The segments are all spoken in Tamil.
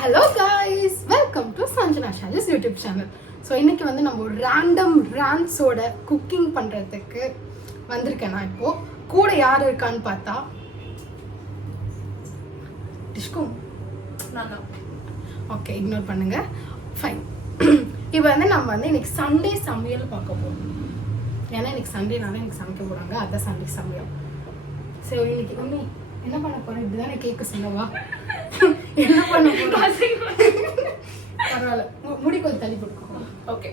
Hello guys, welcome to Sanjana Shali's YouTube channel. So இன்னைக்கு வந்து நம்ம ஒரு ரேண்டம் ரான்ஸோட குக்கிங் பண்ணுறதுக்கு வந்திருக்கேன். நான் இப்போது கூட யார் இருக்கான்னு பார்த்தா டிஷ்கும் நல்லா ஓகே இக்னோர் பண்ணுங்க, ஃபைன். இப்போ வந்து நம்ம வந்து இன்னைக்கு சண்டே சமையல் பார்க்க போகிறோம். ஏன்னா இன்னைக்கு சண்டேனால எனக்கு சமைக்க போகிறாங்க, அதான் சண்டே சமையல். சரி, இன்னைக்கு மம்மி என்ன பண்ண போகிறேன்? இப்படிதானே கேட்க சொல்லவா? என்ன பண்ண பரவாயில்ல, முடி கொஞ்சம் தள்ளி கொடுக்கணும். ஓகே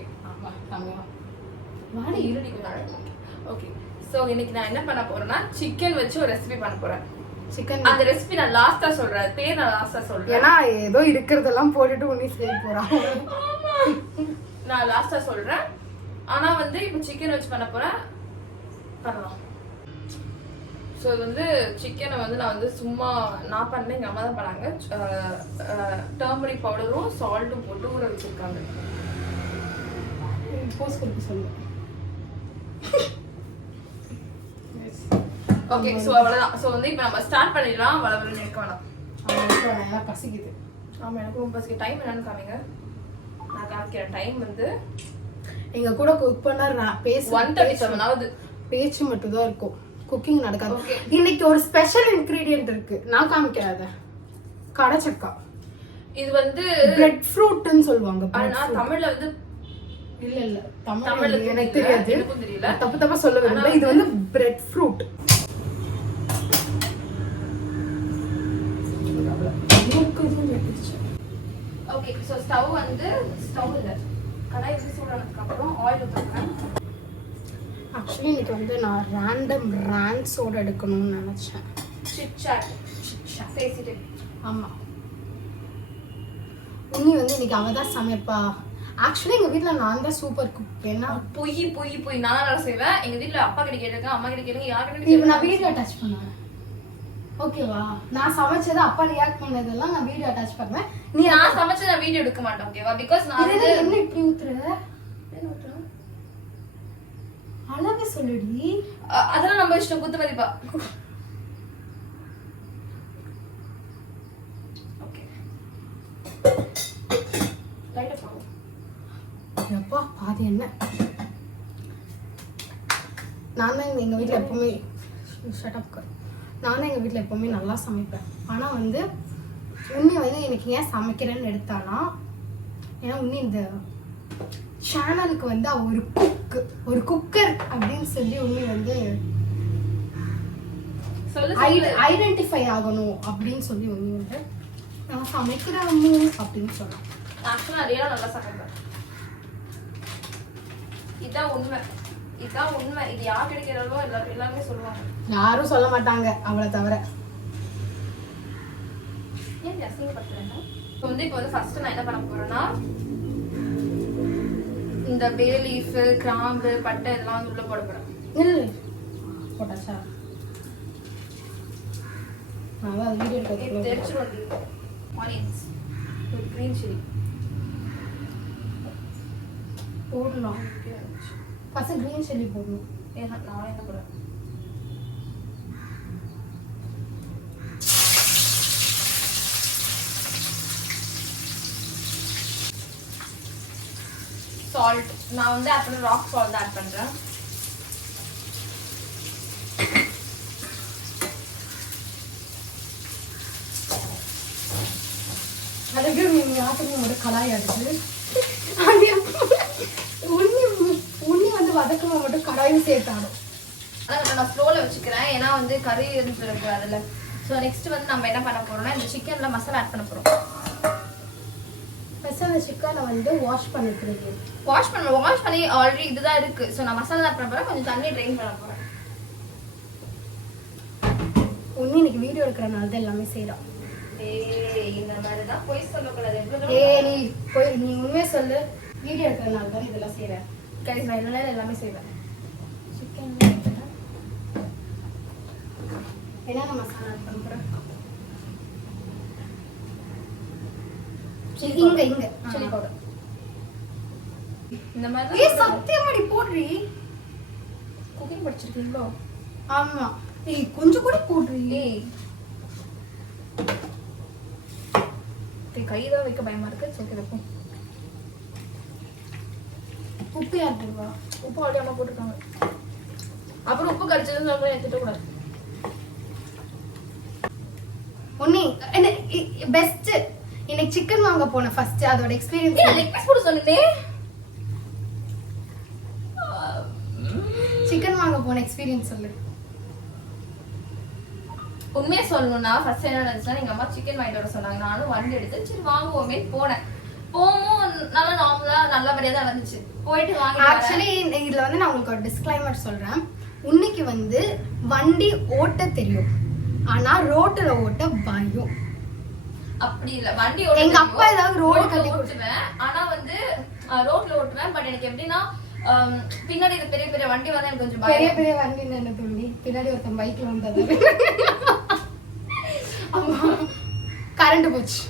வாடி இருடி. ஓகே, ஸோ இன்னைக்கு நான் என்ன பண்ண போறேன்னா சிக்கன் வச்சு ஒரு ரெசிபி பண்ண போறேன். சிக்கன் அந்த ரெசிபி நான் லாஸ்டா சொல்றேன், பேர் நான் லாஸ்டா சொல்றேன். ஏன்னா ஏதோ இருக்கிறதெல்லாம் போட்டுட்டு உன்னி செய்ய போறான். நான் லாஸ்டா சொல்றேன். ஆனா வந்து இப்போ சிக்கன் வச்சு பண்ண போறேன், பண்ணலாம். ஸோ இது வந்து சிக்கனை வந்து நான் வந்து சும்மா நான் பண்ணேன், எங்கள் அம்மா தான் பண்ணாங்க. டர்மரிக் பவுடரும் சால்ட்டும் போட்டு ஊற வச்சிருக்காங்க. போஸ்ட் கொடுத்து சொல்லுங்க. ஓகே, ஸோ அவ்வளோதான். ஸோ வந்து இப்போ நம்ம ஸ்டார்ட் பண்ணிடலாம். வளவளன்னு நிற்க வேணாம், பசிக்குது. ஆமாம், எனக்கு ரொம்ப பசிக்கு. டைம் என்னன்னு காமிங்க, நான் காமிக்கிறேன். டைம் வந்து எங்க கூட குக் பண்ண பேச 1:37 ஆகுது. பேச்சு மட்டும் தான் இருக்கும், குக்கிங் நடக்காது. இன்னைக்கு ஒரு ஸ்பெஷல் இன்கிரிடியன்ட் இருக்கு, நான் காமிக்காத. கடச்சக்கா. இது வந்து பிரெட் ஃப்ரூட்னு சொல்லுவாங்க. ஆனா தமிழ்ல வந்து இல்ல தமிழ்ல எனக்கு தெரியாது, எனக்கும் தெரியல, தப்பா சொல்ல விரும்பல. இது வந்து bread fruit. Okay, so stove இல்ல கடாய் வச்சு சூடானதுக்கு அப்புறம் ஆயில் ஊத்துறேன். ஆக்சுவலி இன்னைக்கு வந்து நான் ரேண்டம் ரான்ஸோட எடுக்கணும்னு நினைச்சேன். சிட்சாட் பேசிட்டு. ஆமா, உன்னி வந்து இன்னைக்கு அவ தான் சமைப்பா. ஆக்சுவலி எங்க வீட்ல நான் தான் சூப்பர் குக். ஏன்னா பொய் நான் தான் செய்வேன். எங்க வீட்ல அப்பா கிட்ட கேட்டிருக்கேன், அம்மா கிட்ட கேளுங்க, யார்கிட்ட இப்போ நான் வீடியோ அட்டாச் பண்ணுவேன். ஓகேவா? நான் சமைச்சது அப்பா ரியாக்ட் பண்ணதெல்லாம் நான் வீடியோ அட்டாச் பண்ணுவேன். நான் சமைச்சத நான் வீடியோ எடுக்க மாட்டேன், ஓகேவா? பிகாஸ் நான் வந்து என்ன இப்படி ஊத்துற? அழகா சொல்லுடி. அதெல்லாம் நம்ம இஷ்டம், குத்து மதிப்பா. ஓகே, லைட்டா போடு. அப்பா பாதி என்ன? நான் தான் எங்க வீட்ல எப்பவுமே நல்லா சமைப்பேன். ஆனா வந்து உன்னி வந்து எனக்கு ஏன் சமைக்கிறேன்னு எடுத்தானா, ஏன்னா உன்னி இந்த சேனலுக்கு வந்து அவ ஒரு குக்கர் அப்படின்னு சொல்லி உன்னி வந்து ஐடென்டிஃபை ஆகணும் அப்படின்னு சொல்லி உன்னி வந்து நான் சமைக்கிறேன் அப்படின்னு சொன்னான். ஆக்சுவலா ரியலா நல்லா சமைப்பேன். இதான் உண்மை. இது யார் கிடைக்கிறதோ எல்லாருமே சொல்லுவாங்க. யாரும் சொல்ல மாட்டாங்க அவளை தவிர. ஏன் அசிங்கப்படுத்துறேன்னா இப்போ வந்து ஃபர்ஸ்ட் நான் என்ன பண்ண போறேன்னா, இந்த பே லீஃப், கிராம்பு, பட்டை இதெல்லாம் வந்து உள்ள போட போறேன். இல்ல போட்டாச்சா? நான் வீடியோ எடுத்து தெரிச்சிரும். ஆனியன்ஸ், கிரீன் சில்லி போடலாம். ஃபர்ஸ்ட் கிரீன் சில்லி போடணும். நான் என்ன போடுறேன், சால்ட். நான் வந்து அப்புறம் ராக் சால்ட் ஆட் பண்றேன். அதுக்கு நீங்க ஆட்டுக்கு ஒரு கடாய் அடுத்து உண்ணி வந்து வதக்கமா மட்டும் கடாயும் சேர்த்தாடும். ஆனால் நான் ஸ்லோவில் வச்சுக்கிறேன், ஏன்னா வந்து கறி இருந்துருக்கு அதில். ஸோ நெக்ஸ்ட் வந்து நம்ம என்ன பண்ண போறோம்னா, இந்த சிக்கன்ல மசாலா ஆட் பண்ண போறோம். ஃபர்ஸ்ட் அந்த சிக்கனை வந்து வாஷ் பண்ணிக்கிறேன். வாஷ் பண்ணி ஆல்ரெடி இதுதான் இருக்கு. ஸோ நான் மசாலா ஆட் பண்ண போறேன், கொஞ்சம் தண்ணி ட்ரெயின் பண்ண போறேன். உண்ணி இன்னைக்கு வீடியோ எடுக்கிறனால தான் எல்லாமே செய்யலாம். இந்த மாதிரி தான் பொய் சொல்லக்கூடாது. நீ உண்மையை சொல்லு, வீடியோ எடுக்கிறனால தான் இதெல்லாம் செய்யறேன். கைஸ், நான் எல்லாமே செய்வேன். சிக்கன் என்னென்ன மசாலா ஆட் பண்ண போறேன்? இங்க சில்லி பவுடர். இந்த மாதிரி சத்தியமாடி போடுறீ. குக்கிங் படிச்சிருக்கீங்களோ? ஆமா. கொஞ்சம் கூட போடுறீ. கை தான் வைக்க பயமா இருக்கு. ஓகே வைப்போம். உப்பு யார் போடுவா? உப்பு ஆல்ரெடி அம்மா போட்டுருக்காங்க. அப்புறம் உப்பு கடிச்சதுன்னு சொல்ல எடுத்துட்டு கூடாது. உன்னி பெஸ்ட். இன்னைக்கு சிக்கன் வாங்க போனேன் ஃபர்ஸ்ட். அதோட எக்ஸ்பீரியன்ஸ் லெக் பீஸ் போட சொன்னே. சிக்கன் வாங்க போன எக்ஸ்பீரியன்ஸ் சொல்லு. உண்மையா சொல்லணும்னா ஃபர்ஸ்ட் என்ன நினைச்சா எங்க அம்மா சிக்கன் வாங்கிட்டு வர சொன்னாங்க. நானும் வண்டி எடுத்து சரி வாங்குவோமே போனேன். போவும் நல்லா நார்மலா நல்லபடியா தான் இருந்துச்சு. போயிட்டு வாங்கி ஆக்சுவலி இதுல வந்து நான் உங்களுக்கு ஒரு டிஸ்க்ளைமர் சொல்றேன். உன்னிக்கு வந்து வண்டி ஓட்ட தெரியும், ஆனா ரோட்ல ஓட்ட பயம். அப்படி இல்ல, வண்டி எங்க அப்பா ஏதாவது ரோடு கட்டி ஓட்டுவேன். ஆனா வந்து ரோட்ல ஓட்டுவேன். பட் எனக்கு எப்படின்னா பின்னாடி இது பெரிய பெரிய வண்டி வந்தா எனக்கு கொஞ்சம் பெரிய பெரிய வண்டி என்ன தோண்டி பின்னாடி ஒருத்தன் பைக்ல வந்தது. கரண்ட் போச்சு,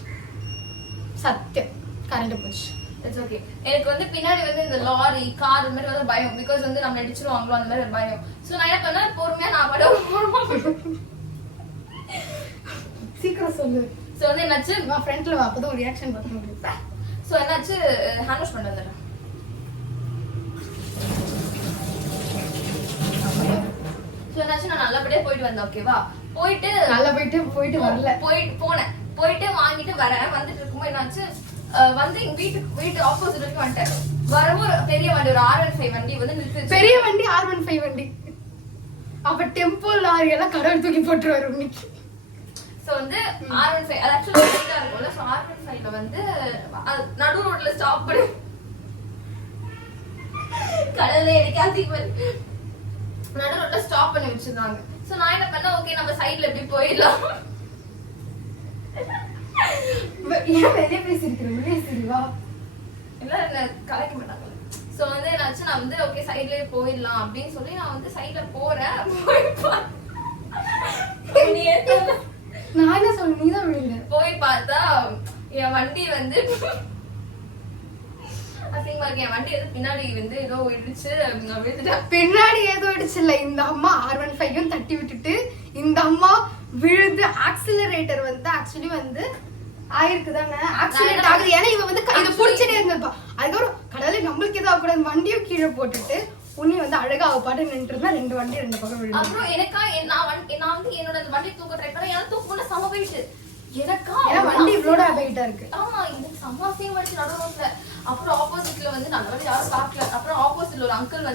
சத்தியம் கரண்ட் போச்சு. It's okay. எனக்கு வந்து பின்னாடி வந்து இந்த லாரி கார் இந்த மாதிரி வந்து பயம். பிகாஸ் வந்து நம்ம அடிச்சிருவாங்களோ அந்த மாதிரி பயம். சோ நான் என்ன பண்ணேன், பொறுமையா நான் படம் சீக்கிரம் சொல்லு. சோ வந்து என்னாச்சு, நான் ஃப்ரண்ட்ல வா, அப்பதான் ஒரு ரியாக்ஷன் பார்க்க முடியும். சோ என்னாச்சு, ஹேண்ட் வாஷ் பண்ணிட்டு வந்தேன். சோ என்னாச்சு, நான் நல்லபடியா போயிட்டு வந்தேன். ஓகேவா, போயிட்டு நல்லா போயிட்டு வரல. போயிட்டு வாங்கிட்டு வரேன். வந்துட்டு இருக்கும்போது என்னாச்சு, வந்து எங்க வீட்டு ஆப்போசிட் வரைக்கும் வந்துட்டேன். வரவும் ஒரு பெரிய வண்டி, ஒரு R15 வண்டி வந்து நிறுத்துச்சு. பெரிய வண்டி R15 வண்டி. அப்ப டெம்போ லாரி எல்லாம் கடவுள் தூக்கி போட்டுருவாரு இன்னைக்கு. சோ வந்து R15 அது ஆக்சுவலி வெயிட்டா இருக்கும்ல. சோ R15ல வந்து நடு ரோட்ல ஸ்டாப் பண்ணி கடவுளே எனக்கு அதிகம் நடு ரோட்ல ஸ்டாப் பண்ணி வச்சிருந்தாங்க. சோ நான் என்ன பண்ணேன், ஓகே நம்ம சைடுல எப்படி போயிடலாம். ஏன் வெளியே பேசிருக்கிறேன், வெளியே சரிவா இல்ல என்ன கலைக்க மாட்டாங்க. சோ வந்து என்னாச்சு, நான் வந்து ஓகே சைடுலயே போயிடலாம் அப்படின்னு சொல்லி நான் வந்து சைடுல போறேன். நான் என்ன சொல்ல, நீதான் விழுங்க. போய் பார்த்தா என் வண்டி வந்து அசிங்கமா இருக்கு. என் வண்டி வந்து பின்னாடி வந்து ஏதோ இடிச்சு விழுந்துட்டேன். பின்னாடி ஏதோ இடிச்சு இல்ல, இந்த அம்மா R15 தட்டி விட்டுட்டு இந்த அம்மா விழுந்து ஆக்சிலரேட்டர் வந்து ஆக்சுவலி வந்து ஆயிருக்குதானே, ஆக்சிடென்ட் ஆகுது. ஏன்னா இவ வந்து இதை புடிச்சுட்டே இருந்திருப்பா. அதுக்கப்புறம் கடவுளே நம்மளுக்கு ஏதோ ஆகக்கூடாது வண்டியும் கீழே போட்டுட்டு உன்னி வந்து அழகா அவ பாட்டு நின்று இருந்தா ரெண்டு வண்டி ரெண்டு பக்கம் விழுந்து. அப்புறம் எனக்கா நான் வந்து என்னோட வண்டி தூக்க ட்ரை பண்ண, ஏன்னா தூக்க போன சம போயிட்டு எனக்கா வண்டி இவ்வளோ வெயிட்டா இருக்கு. ஆமா இந்த சமாசையும் வச்சு நடு ரோட்ல. அப்புறம் ஆப்போசிட்ல வந்து நல்லபடியா யாரும் பார்க்கல. அப்புறம் ஆப்போசிட்ல ஒரு அங்கிள்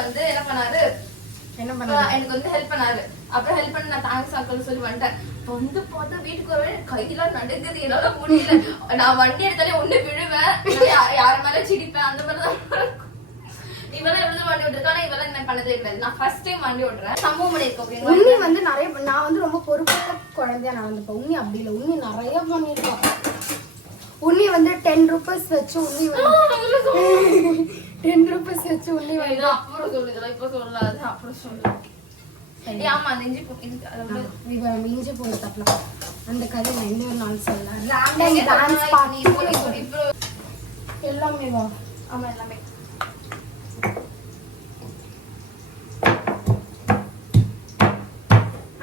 வந்து என்ன பண்ணாரு, எனக்கு வந்து ஹெல்ப் பண்ணாரு. அப்புறம் ஹெல்ப் பண்ண நான் தேங்க்ஸ் அங்கிள் சொல்லி வந்துட்டேன். வந்து பார்த்தா வீட்டுக்கு வரவே கையெல்லாம் நடுக்குது, என்னால முடியல. நான் வண்டி எடுத்தாலே ஒண்ணு விழுவேன், யார மேல சிரிப்பேன், அந்த மாதிரிதான். இவெல்லாம் எவ்வளவு வண்டி ஓட்டுருக்கா, இவெல்லாம் என்ன பண்ணதே கிடையாது. நான் ஃபர்ஸ்ட் டைம் வண்டி ஓட்டுறேன். சம்பவம் பண்ணிருக்கேன். உன்னி வந்து நிறைய, நான் வந்து ரொம்ப பொறுப்பான குழந்தையா நான் வந்துப்பேன். உன்னி அப்படி இல்லை, உன்னி நிறைய பண்ணிருக்கோம். உன்னி வந்து 10 ரூபீஸ் வச்சு உன்னி வந்து 10 ரூபீஸ் வச்சு உன்னி வந்து அப்புறம் சொல்லுது, இப்ப சொல்லாது, அப்புறம் சொல்லு. ஆமா அந்த இஞ்சி பூண்டு தட்டலாம். அந்த கதை நான் இன்னொரு நாள் சொல்லலாம். எல்லாமே வா. ஆமா எல்லாமே.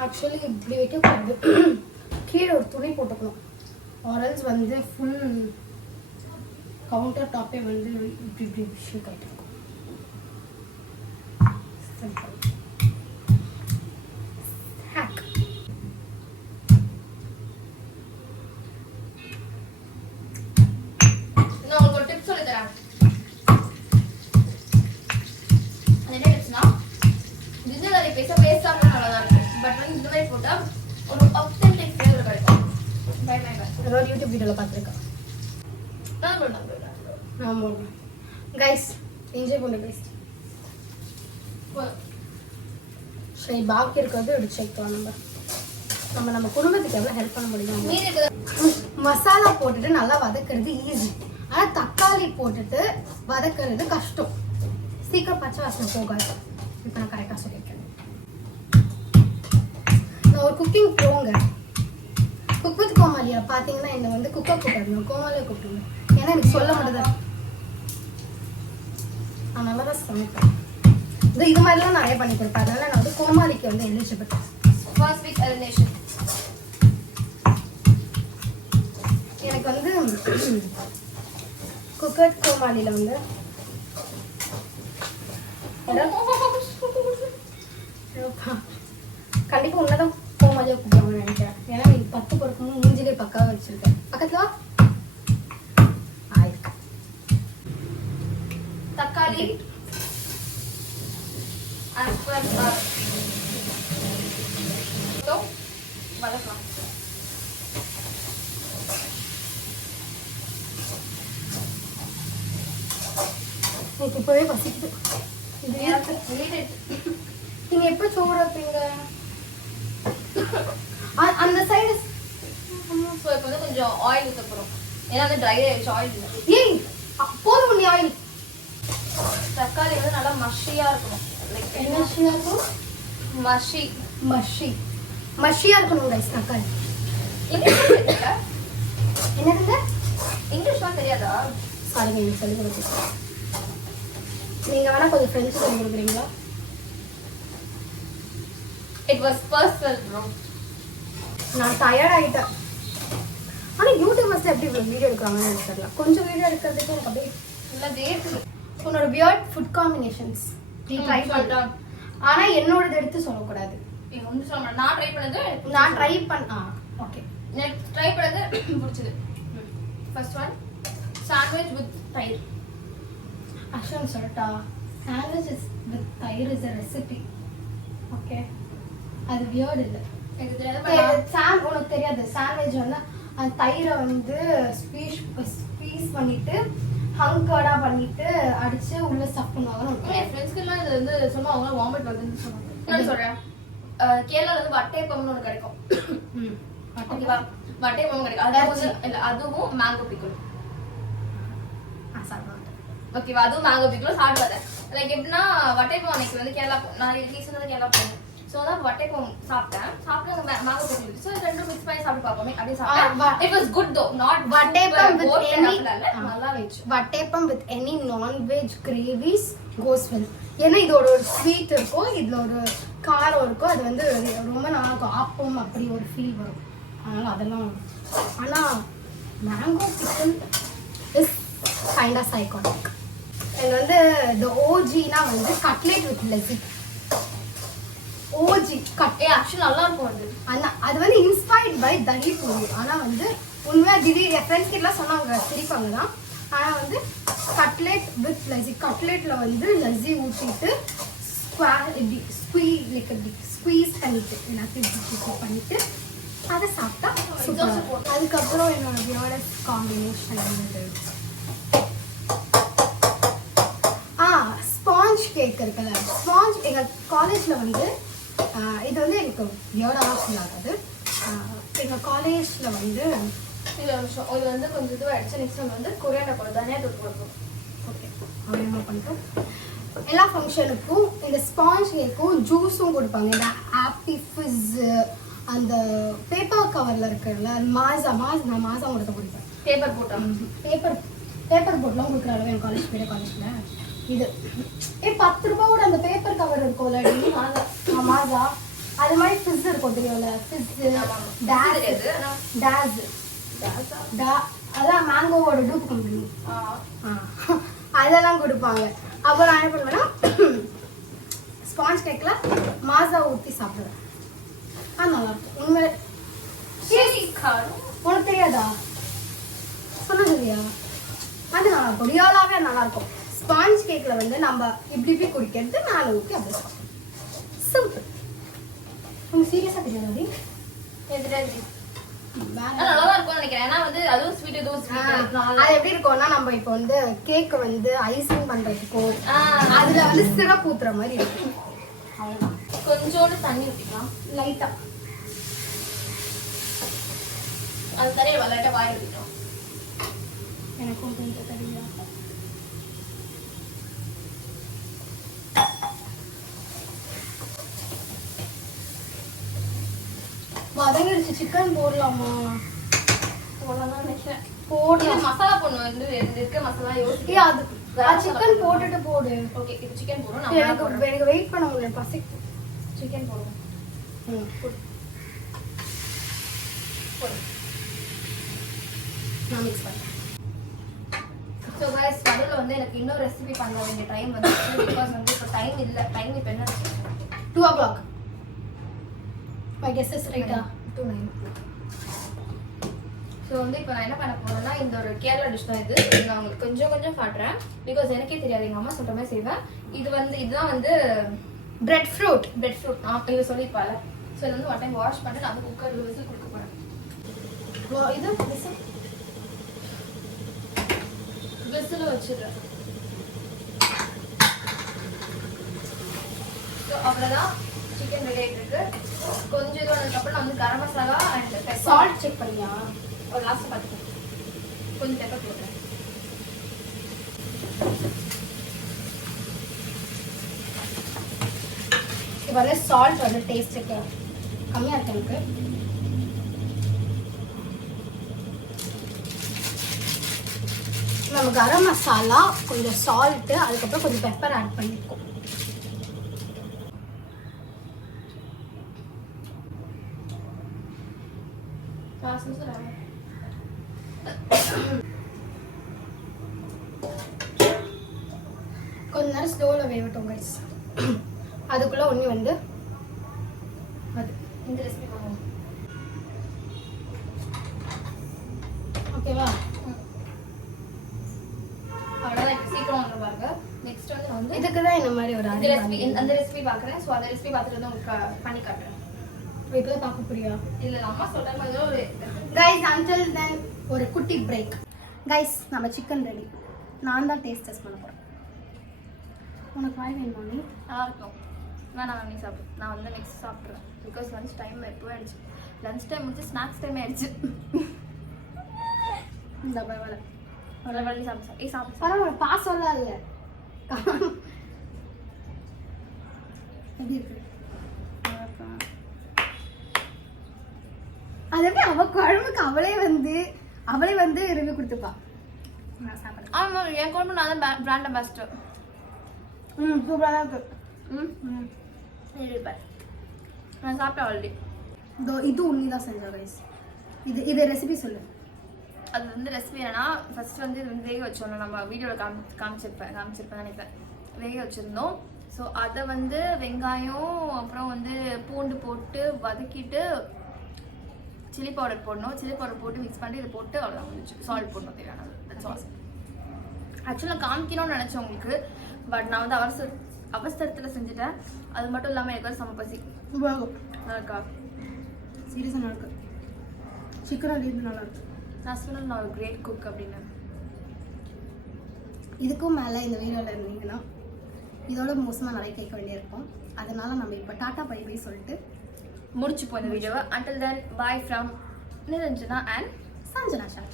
ஆக்சுவலி இப்படி வைக்கக்கூடாது, கீழே ஒரு துணி போட்டுக்கணும். ஆரல்ஸ் வந்து ஃபுல் கவுண்டர் டாப்பே வந்து இப்படி இப்படி விஷயம் கட்டிருக்கும். நான் உங்களுக்கு ஒரு டிப் சொல்லி தரேன். அது என்ன டிப்ஸ்னா, ஜிஞ்சர் கார்லிக் பேஸ்ட் நல்லா இருக்கும். பட் வந்து இந்த மாதிரி போட்டா ஒரு ஆத்தென்டிக் ஃப்ளேவர் கிடைக்கும். பை அதாவது யூடியூப் வீடியோல பார்த்துருக்கேன். ஆமாம் கைஸ், இஞ்சி பூண்டு பேஸ்ட் சரி பாக்கி இருக்கிறது எடுத்து சேர்க்கலாம். நம்ம குடும்பத்துக்கு எவ்வளோ ஹெல்ப் பண்ண முடியும். மசாலா போட்டுட்டு நல்லா வதக்குறது ஈஸி, ஆனால் தக்காளி போட்டுட்டு வதக்குறது கஷ்டம். சீக்கிரம் பச்சை வாசனை போகாது. இப்போ நான் கரெக்டாக சொல்லியிருக்கேன். நான் ஒரு குக்கிங் ப்ரோங்க. குக் வித் கோமாலியா பார்த்தீங்கன்னா என்னை வந்து குக்கர் கூப்பிடணும், கோமாலியா கூப்பிடுங்க. ஏன்னா எனக்கு சொல்ல மாட்டேதான், நான் நல்லா தான் சமைப்பேன். இது மாதிரிலாம் நிறைய பண்ணி கொடுப்பேன். அதனால நான் வந்து கோமாளிக்கு வந்து eligible. First week elimination. Cooker கோமாளியில் வந்து கண்டிப்பாக உன்னதான் கோமாளியாக கூப்பிடுவாங்க நினைக்கிறேன். ஏன்னா நீ 10 பொருட்களும் மூஞ்சிலே பக்காவாக வச்சிருக்கேன். பக்கத்துல தக்காளி வதக்கலாம். எனக்கு இப்போவே பசிக்குது. நீங்க எப்போ சோறு வைப்பீங்க? அந்த சைடு ஸோ இப்போ வந்து கொஞ்சம் ஆயில் ஊற்ற போகிறோம். ஏன்னா வந்து ட்ரை ஆயிடுச்சு ஆயில் இல்லை. ஏய் போதும் நீ ஆயில். தக்காளி வந்து நல்லா மஷியாக இருக்கணும். லைக் என்ன மஷியாக இருக்கும்? மஷி மஷி மஷியாக இருக்கணும் ரைஸ் தக்காளி. என்னதுங்க? இங்கிலீஷ்லாம் தெரியாதா? சாரி எனக்கு சொல்லி கொடுத்துருக்கேன். நீங்கள் வேணால் கொஞ்சம் ஃப்ரெண்ட்ஸ் சொல்லி கொடுக்குறீங்களா? It was personal bro. நான் டயர்ட் ஆகிட்டேன். ஆனால் யூடியூபர்ஸ் எப்படி இவ்வளோ வீடியோ எடுக்கிறாங்கன்னு எனக்கு தெரியல. கொஞ்சம் வீடியோ எடுக்கிறதுக்கு எனக்கு அப்படியே இல்லை வேர்க்குது. உன்னோட வியர்ட் ஃபுட் காம்பினேஷன்ஸ் நீ ட்ரை பண்ணலாம். ஆனால் என்னோடது எடுத்து சொல்லக்கூடாது. ஒன்றும் சொல்ல மாட்டேன். நான் ட்ரை பண்ணது நான் ட்ரை ஓகே எனக்கு ட்ரை பண்ணது பிடிச்சது. ஃபர்ஸ்ட் ஒன் சாண்ட்விச் வித் தயிர். ஆக்சுவலாக சொல்லட்டா, சாண்ட்விச் வித் தயிர் இஸ் அ ரெசிபி. ஓகே அது வியர்ட் இல்லை. எனக்கு தெரியாது. உனக்கு தெரியாது. சாண்ட்விச் வந்து அந்த தயிரை வந்து ஸ்பீஸ் பண்ணிட்டு ஹங்கர்டா பண்ணிட்டு அடிச்சு உள்ள ஸ்டஃப் பண்ணுவாங்க. என் ஃப்ரெண்ட்ஸ்க்குலாம் இது வந்து சொன்னா அவங்க வாமிட் வருதுன்னு சொன்னாங்க. நான் சொல்றேன், கேரளால வந்து வட்டைப்பம்னு ஒன்று கிடைக்கும். ஓகேவா? வட்டைப்பம் கிடைக்கும். அது வந்து இல்லை, அதுவும் மேங்கோ பிக்கல். ஓகேவா? அதுவும் மேங்கோ பிக்கலும் சாப்பிடாத. லைக் எப்படின்னா வட்டைப்பம் அன்னைக்கு வந்து கேரளா நான் ரீசெண்டாக கேரளா போனேன். ஸோ தான் வட்டைப்பம் சாப்பிட்டு மேங்கோ பிக்கல். ஸோ ரெண்டும் மிக்ஸ் பண்ணி சாப்பிட்டு பார்ப்போமே அப்படியே சாப்பிட்டேன். It was good though. Not vattayappam with any நல்லா இருந்துச்சு. Vattayappam with any non veg gravies goes well. ஏன்னா இதோட ஒரு ஸ்வீட் இருக்கும், இதுல ஒரு காரம் இருக்கும். அது வந்து ரொம்ப நல்லா இருக்கும். ஆப்பம் அப்படி ஒரு ஃபீல் வரும். அதனால அதெல்லாம். ஆனால் mango pickle is kind of சைக்கானிக். இது வந்து இந்த ஓஜினா வந்து cutlet with lassi. OG actually நல்லா இருக்கும் அது. அது வந்து இன்ஸ்பயர்ட் பை தஹி பூரி. ஆனால் வந்து உண்மையாக திடீர் என் ஃப்ரெண்ட்ஸ் கிட்டலாம் சொன்னாங்க சிரிப்பாங்க தான். ஆனால் வந்து கட்லெட் வித் லஸ்ஸி. கட்லெட்டில் வந்து லஸ்ஸி ஊற்றிட்டு இப்படி ஸ்குவீஸ் பண்ணிட்டு எல்லாத்தையும் இப்படி பண்ணிட்டு அதை சாப்பிட்டா சூப்பர். அதுக்கப்புறம் என்னோட வியர்டஸ்ட் காம்பினேஷன் வந்து ஸ்பாஞ்ச் கேக் இருக்குல்ல. ஸ்பாஞ்ச் எங்கள் காலேஜில் வந்து இது வந்து எனக்கு வியர்டாக ஃபீல் ஆகாது. எங்கள் காலேஜில் வந்து இது வந்து கொஞ்சம் இதுவாகிடுச்சு. நெக்ஸ்ட் வந்து கொரியாண்டர் போட தனியா தூள் போடுறோம். ஓகே அவன் என்ன பண்ணிட்டோம். எல்லா ஃபங்க்ஷனுக்கும் இந்த ஸ்பாஞ்ச் கேக்கும் ஜூஸும் கொடுப்பாங்க. இந்த ஆப்பி ஃபிஸ் அந்த பேப்பர் கவரில் இருக்குல்ல நான் மாசா கொடுத்த கொடுப்பேன். பேப்பர் போட்டோம். பேப்பர் போட்லாம் கொடுக்குறாங்க என் காலேஜில். இது 10 ரூபாவோட அந்த பேப்பர் கவர் இருக்கும்ல மாசா, அது மாதிரி ஃபிஸ் இருக்கும் தெரியும்ல. ஃபிஸ் அதான் மேங்கோவோட டூப் கம்பெனி. அதெல்லாம் கொடுப்பாங்க. அப்போ நான் என்ன பண்ணுவேன்னா ஸ்பாஞ்ச் கேக்கில் மாசா ஊற்றி சாப்பிடுவேன். நல்லா இருக்கும் உண்மை. உனக்கு தெரியாதா? சொன்னது இல்லையா? அது நல்லா இருக்கும். ரியாலாகவே நல்லா இருக்கும். ஸ்பாஞ்ச் கேக்கில் வந்து நம்ம இப்படி குடிக்கிறது மேலே ஊற்றி அப்படி சாப்பிடும். சிம்பிள். உங்களுக்கு சீரியஸாக தெரியாது? நல்லா இருக்கும் நினைக்கிறேன். ஏன்னா வந்து அதுவும் ஸ்வீட் இதுவும் ஸ்வீட். அது எப்படி இருக்கும்னா நம்ம இப்போ வந்து கேக் வந்து ஐசிங் பண்றதுக்கோ அதுல வந்து சிரப் ஊத்துற மாதிரி இருக்கும். அவ்வளவுதான். கொஞ்சோண்டு தண்ணி ஊற்றிக்கலாம் லைட்டா. அது தரையை லைட்டா வாய் ஊற்றிட்டோம். எனக்கும் கொஞ்சம் தெரியல. வதங்கிடுச்சு. சிக்கன் போடலாமா? போடலாம் நினைக்கிறேன். போடலாம். மசாலா போடணும். வந்து இருக்க மசாலா யோசிக்க. அது சிக்கன் போட்டுட்டு போடு. ஓகே இப்போ சிக்கன் போடுறோம். எனக்கு வெயிட் பண்ண முடியல, பசிக்கு. சிக்கன் போடுவோம். போடு. நான் மிக்ஸ் பண்ணுறேன். ஸோ கைஸ் நடுவில் வந்து எனக்கு இன்னொரு ரெசிபி பண்ண வேண்டிய டைம் வந்து பிகாஸ் வந்து இப்போ டைம் இல்லை. டைம் இப்போ என்ன 2 o'clock. My guess is right. 2:09. So வந்து இப்போ நான் என்ன பண்ண போறேன்னா இந்த ஒரு கேரளா டிஷ் தான் இது. நான் உங்களுக்கு கொஞ்சம் கொஞ்சம் காட்டுறேன் பிகாஸ் எனக்கே தெரியாது, எங்கள் அம்மா சொல்கிற மாதிரி செய்வேன். இதுதான் வந்து Bread fruit. நான் இதை சொல்லியிருப்பாள். ஸோ இது வந்து ஒன் டைம் வாஷ் பண்ணிட்டு நான் வந்து குக்கரில் விசில் கொடுக்க போகிறேன். இது விசில் வச்சிடுறேன். ஸோ அவ்வளோதான், சிக்கன் ரெடி ஆகிட்டு இருக்கு. கொஞ்சம் இது வந்ததுக்கப்புறம் நான் வந்து garam masala and salt check பண்ணியா? ஒரு லாஸ்ட் பார்த்துக்கேன். கொஞ்சம் பெப்பர் போடுறேன். இப்போ வந்து சால்ட் வந்து டேஸ்ட்டுக்கு கம்மியாக இருக்கு எனக்கு. நம்ம கரம் மசாலா, கொஞ்சம் சால்ட்டு, அதுக்கப்புறம் கொஞ்சம் பெப்பர் ஆட் பண்ணியிருக்கோம். கொஞ்ச நேரம் ஸ்லோவில் வேகட்டும் கைஸ். அதுக்குள்ளே ஒன்று வந்து அது இந்த ரெசிபி பண்ணுவோம். ஓகேவா? அவ்வளோதான், இப்போ சீக்கிரம் வந்து பாருங்க. நெக்ஸ்ட் வந்து நான் வந்து இதுக்கு தான் இந்த மாதிரி ஒரு அந்த ரெசிபி பார்க்குறேன். ஸோ அந்த ரெசிபி பார்த்துட்டு வந்து உங்களுக்கு பண்ணி காட்டுறேன். இப்போ தான் பார்க்க புரியா? இல்லை அம்மா சொல்கிற மாதிரி ஒரு கைஸ் until then ஒரு குட்டி பிரேக். கைஸ் நம்ம சிக்கன் ரெடி. நான் தான் டேஸ்ட் பண்ண போகிறேன். உனக்கு வாய் வேணுமா? நீ நல்லா இருக்கும். நான் நீ சாப்பிடு. நான் வந்து நெக்ஸ்ட் சாப்பிட்றேன் பிகாஸ் லஞ்ச் டைம் எப்போ ஆயிடுச்சு. லஞ்ச் டைம் முடிச்சு ஸ்நாக்ஸ் டைம் ஆயிடுச்சு. இந்த பரவாயில்ல ஒரு வழி சாப்பிட்டு சாப்பிட்டு பரவாயில்ல, பாசம்லாம் இல்லை. எப்படி இருக்கு? அது எப்படி அவ குழம்புக்கு அவளே வந்து ரிவ்யூ கொடுத்துப்பா. நான் சாப்பிட்றேன். ஆமாம், என் குழம்பு நான் தான் பிராண்ட் அம்பாசிடர். சூப்பராக தான் இருக்கு. இருப்பேன். நான் சாப்பிட்டேன் ஆல்ரெடி. இது உன்னி தான் செஞ்சா கைஸ். இது ரெசிபி சொல்லு. அது வந்து ரெசிபி என்னன்னா, ஃபர்ஸ்ட் வந்து இது வந்து வேக வச்சோம். நம்ம வீடியோவில் காமிச்சிருப்பேன் நினைக்கிறேன். வேக வச்சுருந்தோம். ஸோ அதை வந்து வெங்காயம் அப்புறம் வந்து பூண்டு போட்டு வதக்கிட்டு சில்லி பவுடர் போடணும். சில்லி பவுடர் போட்டு மிக்ஸ் பண்ணி இதை போட்டு அவ்வளோதான் வந்துச்சு. சால்ட் போடணும் தேவையானது. சாஸ் ஆக்சுவலாக காமிக்கணும்னு நினச்சேன் உங்களுக்கு, பட் நான் வந்து அவசரத்தில் செஞ்சுட்டேன். அது மட்டும் இல்லாமல் எனக்கு செம பசி. நல்லா இருக்கா? சீரியஸாக நல்லா இருக்கு. சிக்கன் அடிக்கிறது நல்லா இருக்கு. நான் சொன்னேன் நான் ஒரு கிரேட் குக் அப்படின்னு. இதுக்கும் மேலே இந்த வீடியோவில் இருந்தீங்கன்னா இதோட மோசமாக நிறைய கேட்க வேண்டியிருக்கும். அதனால நம்ம இப்போ டாட்டா பை பை சொல்லிட்டு முடிச்சுப்போம் இந்த வீடியோவை. Until then, bye from Niranjana and Sanjana Shah.